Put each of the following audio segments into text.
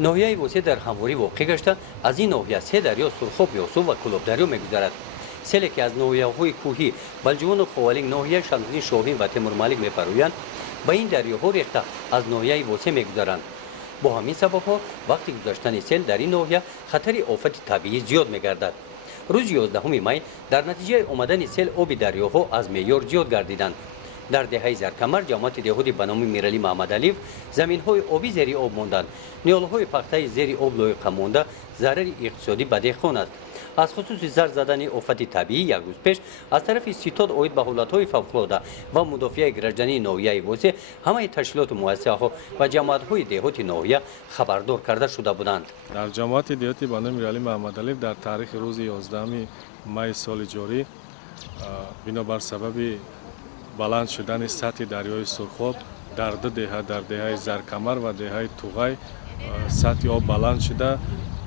ناحیه وسه در همواری واقع گشته. از این ناحیه سه دریا سرخاب یاسو و کلوب دریا میگذرد. سیلی که از ناحیه‌های کوهی بلجوان و خوالینگ، ناحیه شمسدین شاهین و تیمور ملک می‌پرویند، به این دریاها ریخته از ناحیه وسه میگذرند. با همین سبب‌ها وقتی گذشتن سیل در این ناحیه خطر آفت طبیعی زیاد می‌گردد. روز 11 می در نتیجه آمدن سیل آب دریاها از معیار زیاد گردیدند. در دهه زرکمر جماعت دهودی به نام میرعلی محمد علیف زمین‌های آبی زیر آب ماندند. نیال‌های پخته زیر آب لایق مانده ضرر اقتصادی به دهقان است. از خصوص زر زدن آفت طبیعی یک روز پیش از طرف ستاد عاید به حالت‌های فوق‌العاده و مدافع گرجانی ناحیه وسه همه تشکیلات مؤسسه‌ها و جماعت‌های دهاتی ناحیه خبردار کرده شده بودند. در جماعت دهاتی به نام میرعلی محمد علیف در تاریخ روز 11 می سال جاری بنابر سبب بلند شدن سطح دریای سرخاب در دو دهه، در دهه زرکمر و دهه توغای سطح آب بلند شده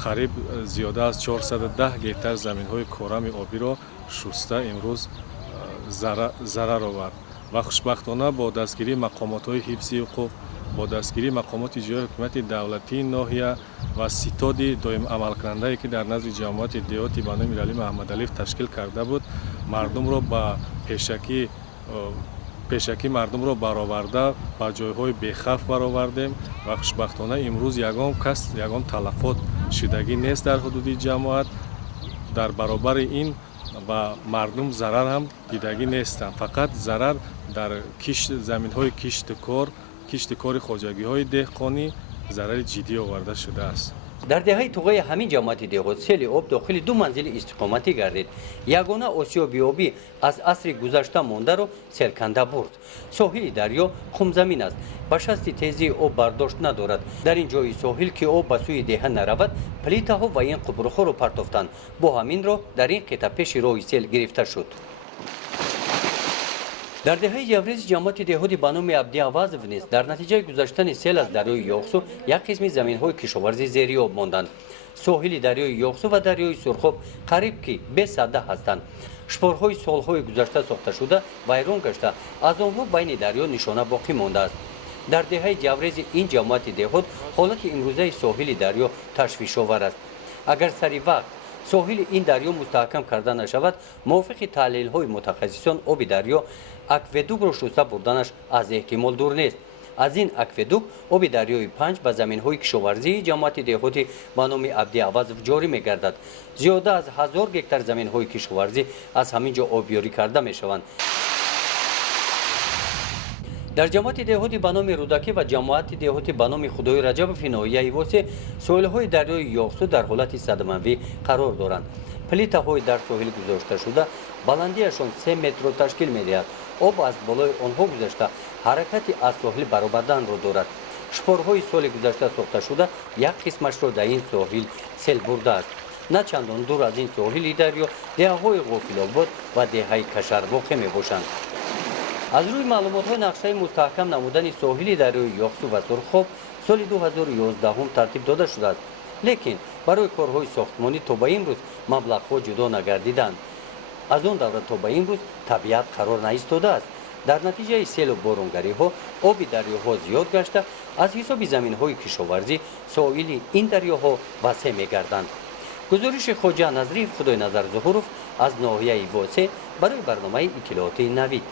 قریب زیاده از 410 گیتار زمین‌های کورم آبی را شسته امروز ضرر آورد و خوشبختانه با دستگیری مقامات‌های حفظی حقوق، با دستگیری مقامات اجرایی حکومت دولتی ناحیه و ستاد دائم عملکننده‌ای که در نزد جماعت دهاتی به نام میرعلی محمد علیف تشکیل کرده بود، مردم را به پیشکی مردم را برآورده به جایهای بی‌خوف برآوردیم و خوشبختانه امروز یگان تلفات شدگی نیست در حدود جماعت. در برابر این و مردم ضرر هم دیدگی نیستند، فقط ضرر در زمین‌های کشت کار خواجگی‌های دهقانی ضرر جدی آورده شده است. در دهه توغای همین جماعت دهات سیل آب داخل دو منزل استقامتی گردید. یگانه آسیابی آبی از عصر گذشته مانده را سیل کنده برد. ساحل دریا خمزمین است، به شست تیزی آب برداشت ندارد. در این جای ساحل که آب به سوی دهه نرود، پلیت‌ها و این قبرخو را پرتافتند. با همین را در این قطعه پیش راه سیل گرفته شد. در دهه جوریز جماعت دهاتی به نام عبدی عوض نیز در نتیجه گذشتن سیل از دریای یاخسو یک قسم زمین‌های کشاورزی زیر آب ماندند. ساحل دریای یاخسو و دریای سرخاب قریب که 20 سده هستند. شپارهای سالهای گذشته ساخته شده ویران گشته، از آنها بین دریا نشانه باقی مانده است. در دهه جوریز این جماعت دهات حالت امروزه ساحل دریا تشویش‌آور است. اگر سری وقت ساحل این دریا مستحکم کرده نشود، موافق تحلیل‌های متخصصان آب دریا اکوادوک را شسته بردنش از احتمال دور نیست. از این اکوادوک آب دریای 5 به زمین‌های کشاورزی جماعت دهاتی به نام عبدی عوض جاری می‌گردد. زیاده از 1000 گکتار زمین‌های کشاورزی از همینجا آبیاری کرده می‌شوند. در جماعت دهاتی به نام رودکی و جماعت دهاتی به نام خدای رجب فی ناحیه وسه ساحل‌های دریای یاخسو در حالت صدمه‌ای قرار دارند. پلیت‌های در ساحل گذاشته شده بلندیشان 3 متر را تشکیل می‌دهد. آب از بالای آنها گذشته حرکتی از ساحل برآوردن را دارد. شپارهای سال گذشته ساخته شده یک قسمش را در این ساحل سیل برده است. نه چندان دور از این ساحل دریا دهه‌های غافل‌آباد و دهه کشر واقع می‌باشند. از روی معلومات‌های نقشه مستحکم نمودن ساحل دریای یاخسو و سرخاب سال 2011 ترتیب داده شده است، لیکن برای کارهای ساختمانی تا به امروز مبلغ‌ها جدا نگردیدند. از آن دوره تا به امروز طبیعت قرار نایستاده است. در نتیجه سیل و بارانگری‌ها آب دریاها زیاد گشته، از حساب زمین‌های کشاورزی ساحل این دریاها وسیع می‌گردند. گزارش خواجه نظریف خدای نظر ظهورов از ناحیه واسه برای برنامه اطلاعاتی نوید.